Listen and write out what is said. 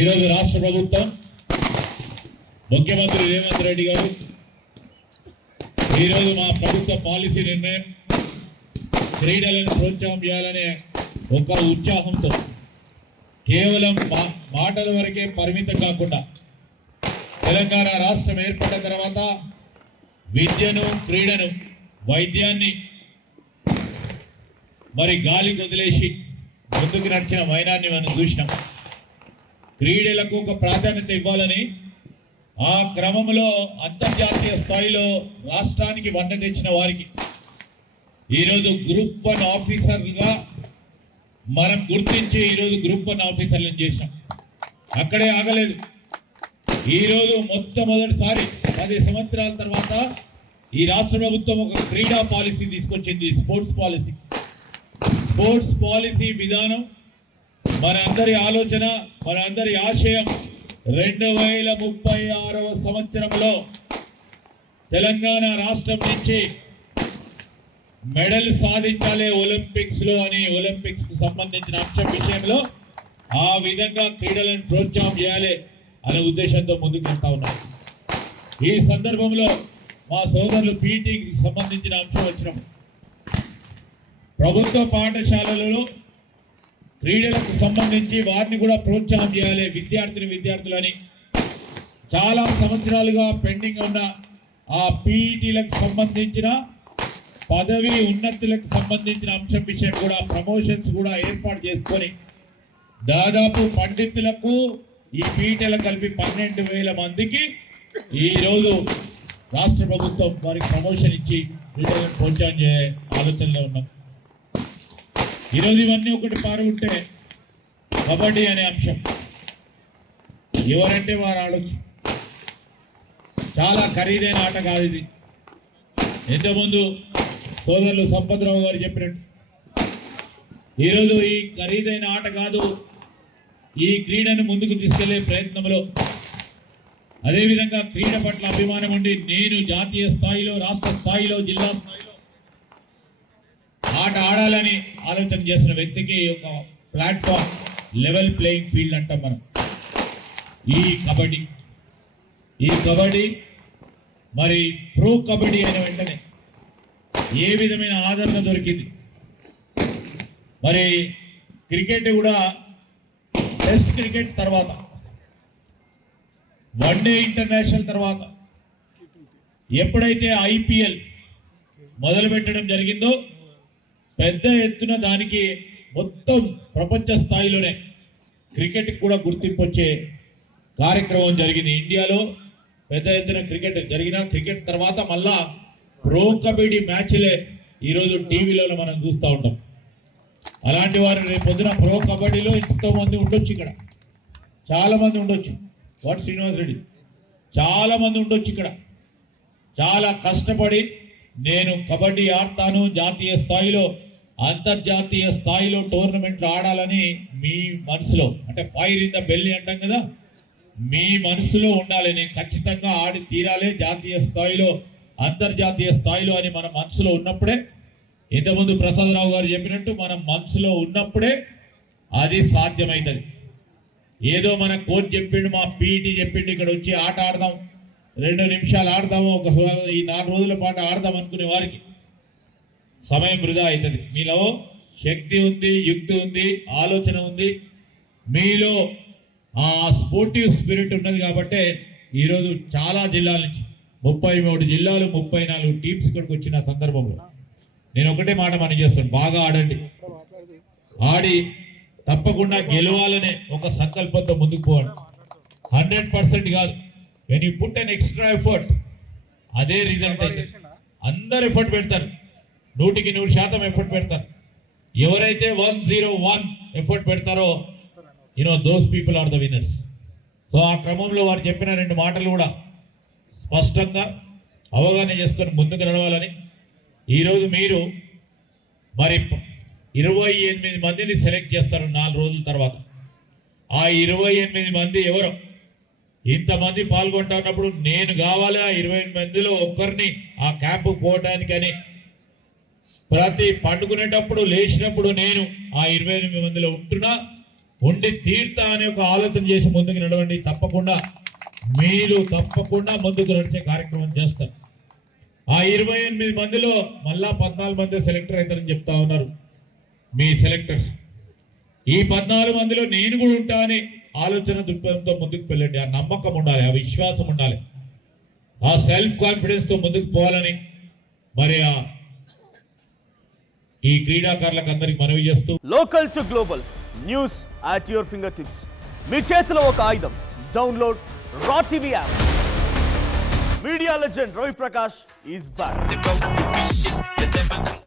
ఈరోజు రాష్ట్ర ప్రభుత్వం ముఖ్యమంత్రి రేవంత్ రెడ్డి గారు ఈరోజు మా ప్రభుత్వ పాలసీ నిర్ణయం క్రీడలను ప్రోత్సాహం చేయాలనే ఒక ఉత్సాహంతో కేవలం మాటల వరకే పరిమితం కాకుండా తెలంగాణ రాష్ట్రం ఏర్పడిన తర్వాత విద్యను క్రీడను వైద్యాన్ని మరి గాలికి వదిలేసి ముందుకు నడిచిన వైనాన్ని మనం చూసినాం. క్రీడలకు ఒక ప్రాధాన్యత ఇవ్వాలని ఆ క్రమంలో అంతర్జాతీయ స్థాయిలో రాష్ట్రానికి వన్న తెచ్చిన వారికి ఈరోజు గ్రూప్ 1 ఆఫీసర్గా మనం గుర్తించి ఈరోజు గ్రూప్ 1 ఆఫీసర్లను చేసినాం. అక్కడే ఆగలేదు. ఈరోజు మొట్టమొదటిసారి 10 సంవత్సరాల తర్వాత ఈ రాష్ట్ర ప్రభుత్వం ఒక క్రీడా పాలసీ తీసుకొచ్చింది. స్పోర్ట్స్ పాలసీ విధానం మన అందరి ఆలోచన, మన అందరి ఆశయం 2036వ సంవత్సరంలో తెలంగాణ రాష్ట్రం నుంచి మెడల్ సాధించాలి ఒలింపిక్స్ లో అని, ఒలింపిక్స్ కు సంబంధించిన అంశం విషయంలో ఆ విధంగా క్రీడలను ప్రోత్సాహం చేయాలి అనే ఉద్దేశంతో ముందుకు వెళ్తా ఉన్నాం. ఈ సందర్భంలో మా సోదరులు పీటీకి సంబంధించిన అంశం వచ్చినాం. ప్రభుత్వ పాఠశాలలలో క్రీడలకు సంబంధించి వారిని కూడా ప్రోత్సాహం చేయాలి విద్యార్థులని చాలా సంవత్సరాలుగా పెండింగ్ ఉన్న ఆ పీఈటీలకు సంబంధించిన పదవి ఉన్నతులకు సంబంధించిన అంశం విషయం కూడా ప్రమోషన్స్ కూడా ఏర్పాటు చేసుకొని దాదాపు పండితులకు ఈ పీఈటీలకు కలిపి 12,000 మందికి ఈరోజు రాష్ట్ర ప్రభుత్వం వారికి ప్రమోషన్ ఇచ్చి క్రీడలను ప్రోత్సాహం చేసే ఆలోచనలో ఉన్నాం. ఈరోజు ఇవన్నీ ఒకటి పాల్గొంటే కబడ్డీ అనే అంశం ఎవరంటే వారు ఆడొచ్చు. చాలా ఖరీదైన ఆట కాదు ఇది. ఇంతకుముందు సోదరులు సంపత్రావు గారు చెప్పినట్టు ఈరోజు ఈ ఖరీదైన ఆట కాదు, ఈ క్రీడను ముందుకు తీసుకెళ్లే ప్రయత్నంలో అదేవిధంగా క్రీడ పట్ల అభిమానం ఉండి నేను జాతీయ స్థాయిలో, రాష్ట్ర స్థాయిలో, జిల్లా స్థాయిలో ఆట ఆడాలని ఆలోచన చేసిన వ్యక్తికి ఒక ప్లాట్ఫామ్, లెవెల్ ప్లేయింగ్ ఫీల్డ్ అంటాం మనం. ఈ కబడ్డీ మరి ప్రో కబడ్డీ అయిన వెంటనే ఏ విధమైన ఆదరణ దొరికింది. మరి క్రికెట్ కూడా టెస్ట్ క్రికెట్ తర్వాత, వన్డే ఇంటర్నేషనల్ తర్వాత ఎప్పుడైతే ఐపీఎల్ మొదలుపెట్టడం జరిగిందో పెద్ద ఎత్తున దానికి మొత్తం ప్రపంచ స్థాయిలోనే క్రికెట్ కూడా గుర్తింపు వచ్చే కార్యక్రమం జరిగింది. ఇండియాలో పెద్ద ఎత్తున క్రికెట్ జరిగిన క్రికెట్ తర్వాత మళ్ళా ప్రో కబడ్డీ మ్యాచ్లే ఈరోజు టీవీలో మనం చూస్తూ ఉంటాం. అలాంటి వారు రేపు పొద్దున ప్రో కబడ్డీలో ఎంతో మంది ఉండొచ్చు, ఇక్కడ చాలా మంది ఉండొచ్చు. వాట్ శ్రీనివాస్ రెడ్డి చాలా మంది ఉండొచ్చు. ఇక్కడ చాలా కష్టపడి నేను కబడ్డీ ఆడతాను, జాతీయ స్థాయిలో అంతర్జాతీయ స్థాయిలో టోర్నమెంట్లు ఆడాలని మీ మనసులో, అంటే ఫైర్ ఇన్ ద బెల్లీ అంటాం కదా, మీ మనసులో ఉండాలి. నేను ఖచ్చితంగా ఆడి తీరాలి జాతీయ స్థాయిలో, అంతర్జాతీయ స్థాయిలో అని మన మనసులో ఉన్నప్పుడే, ఇంతకుముందు ప్రసాదరావు గారు చెప్పినట్టు మనం మనసులో ఉన్నప్పుడే అది సాధ్యమవుతుంది. ఏదో మన కోచ్ చెప్పిండు, మా పీఈటీ చెప్పిండు, ఇక్కడ వచ్చి ఆట ఆడదాం, 2 నిమిషాలు ఆడదాము, ఈ 4 రోజుల పాటు ఆడదాం అనుకునే వారికి సమయం వృధా అవుతుంది. మీలో శక్తి ఉంది, యుక్తి ఉంది, ఆలోచన ఉంది, మీలో ఆ స్పోర్టివ్ స్పిరిట్ ఉన్నది. కాబట్టి ఈరోజు చాలా జిల్లాల నుంచి 33 జిల్లాలు 34 టీమ్స్ ఇక్కడికి వచ్చిన సందర్భంలో నేను ఒకటే మాట మనం చేస్తాను, బాగా ఆడండి, ఆడి తప్పకుండా గెలవాలనే ఒక సంకల్పంతో ముందుకు పోవాలి. 100% కాదు, when you put an extra effort అదే రిజల్ట్ అయితే. అందరు ఎఫర్ట్ పెడతారు, 100% ఎఫర్ట్ పెడతారు. ఎవరైతే 101 ఎఫర్ట్ పెడతారో those people are the winners. So ఆ క్రమంలో వారు చెప్పిన 2 మాటలు కూడా స్పష్టంగా అవగాహన చేసుకొని ముందుకు నడవాలని ఈరోజు మీరు మరి 28 మందిని సెలెక్ట్ చేస్తారు 4 రోజుల తర్వాత. ఆ 28 మంది ఎవరో ఇంతమంది పాల్గొంటున్నప్పుడు నేను కావాలి ఆ 28 మందిలో ఒక్కరిని ఆ క్యాంపు పోవటానికని ప్రతి పండుకునేటప్పుడు లేచినప్పుడు నేను ఆ 28 మందిలో ఉంటున్నా, ఉండి తీర్తా అనే ఒక ఆలోచన చేసి ముందుకు నడవండి. తప్పకుండా మీరు తప్పకుండా ముందుకు నడిచే కార్యక్రమం చేస్తారు. ఆ 28 మందిలో మళ్ళా 14 మంది సెలెక్టర్ అవుతారని చెప్తా ఉన్నారు మీ సెలెక్టర్స్. ఈ 14 మందిలో నేను కూడా ఉంటా అని ఆలోచన దృక్పథంతో ముందుకు వెళ్ళండి. ఆ నమ్మకం ఉండాలి, ఆ విశ్వాసం ఉండాలి, ఆ సెల్ఫ్ కాన్ఫిడెన్స్ తో ముందుకు పోవాలని మరి ఈ క్రీడాకారులకు అందరికి మనవి చేస్తూ, local to global news at your finger tips. మీ చేతిలో ఒక ఆయుధం. Download raw TV app. Media legend Ravi Prakash is back.